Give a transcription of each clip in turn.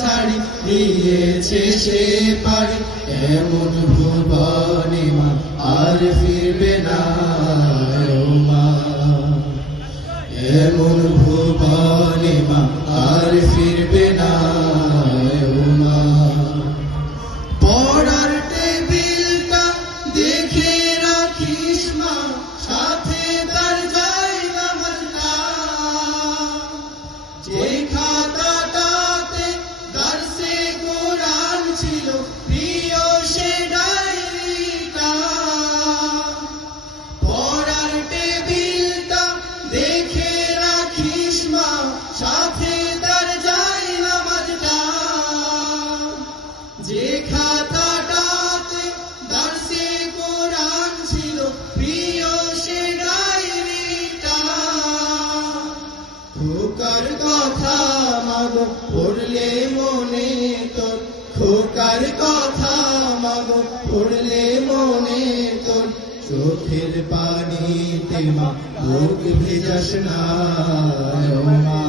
ছাড়ি দিয়েছে সে পারি, এমন ভুবনে মা আর ফিরবে না ও মা, এমন ভুবনে মা আর ফিরবে না ও মা। পড়ার টেবিলটা দেখে রাখিস মা, সাথে তার যাই নামাজটা, যে খাতাটাতে দারসে কোরআন ছিল প্রিয় সে ডায়েরিটা। পড়ার টেবিলটা দেখে রাখিস মা, সাথে তার যাই নামাজটা, যে খাতাটাতে দারসে কোরআন ছিল প্রিয় সে ডায়েরিটা। খোকার কথা মাগো পড়লে মনে তোর, খোকার কথা মাগো পড়লে মনে তোর, চোখের পানিতে মা বুক ভেজাস না ও মা,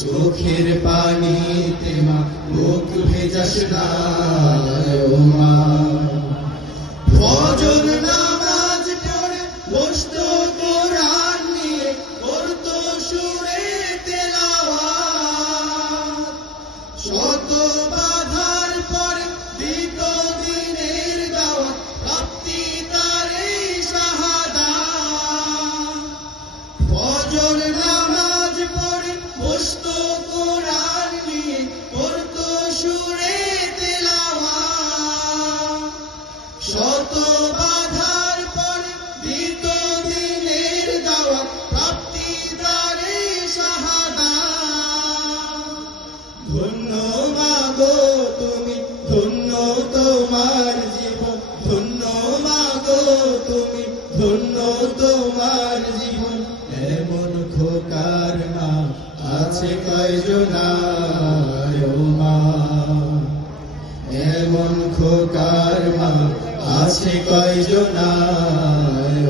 চোখের পানিতে মা বুক ভেজাস না ও মা। ফজর নামাজ পড়ে বসতো কোরআন নিয়ে, করতো সুরে তেলাওয়াত, শত বাধার পরে দিত দিনের দাওয়াত, প্রাপ্তি তার এই শাহাদাত। ফজর নামাজ পড়ে বসতো কোরআন নিয়ে, করতো সুরে তেলাওয়াত, শত বাধার পরে দিত দিনের দাওয়াত, প্রাপ্তি তার এই শাহাদাত। ধন্য মাগো তুমি, ধন্য তোমার জীবন, ধন্য মাগো তুমি, ধন্য তোমার জীবন, এমন খোকার মা আছে কয়জনা ও মা, এমন খোকার মা আছে কয়জনা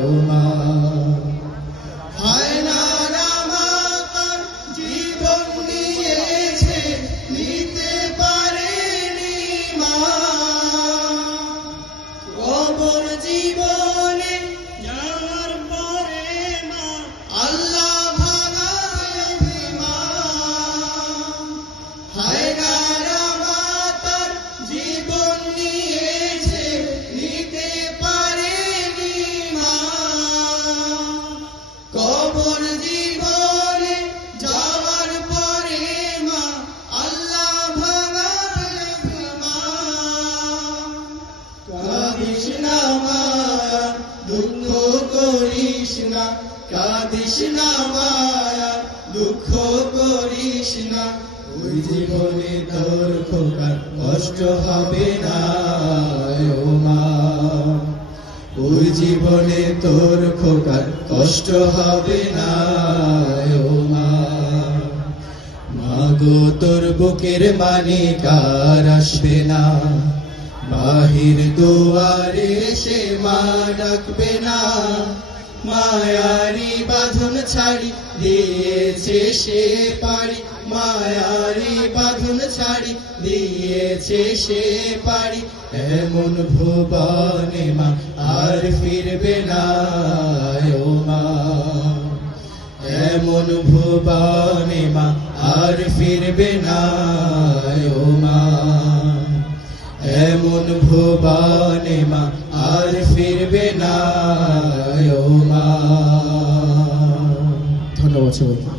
ও মা। হায় না রামা তার জীবন নিয়েছে, নিতে পারেনি মা, কবর জীবনে যাওয়ার পরে মা আল্লাহ ভাঙায় অভিমান। হায় না রামা তার জীবন নিয়েছে, নিতে পারেনি মা, কবর জীবনে যাওয়ার পরে মা আল্লাহ ভাঙায় অভিমান। কাঁদিস না মায়া দুঃখ করিস না, কাঁদিস না মায়া দুঃখ করিস না, ওই জীবনে তোর খোকার কষ্ট হবে না ও মা, ওই জীবনে তোর খোকার কষ্ট হবে না ও মা। মাগো তোর বুকের মানিক আর আসবে না, বাহির দুয়ারে সে মা ডাকবে না, মায়ারি বাঁধন ছাড়ি দিয়েছে সে পারি, মায়ারি বাঁধন ছাড়ি দিয়েছে সে পারি, এমন ভুবনে মা আর ফিরবে না ও মা, এমন ভুবনে মা আর ফিরবে না ও মা, এমন ভুবনে মা আর ফিরবে না ও মা। ধন্যবাদ সবাইকে।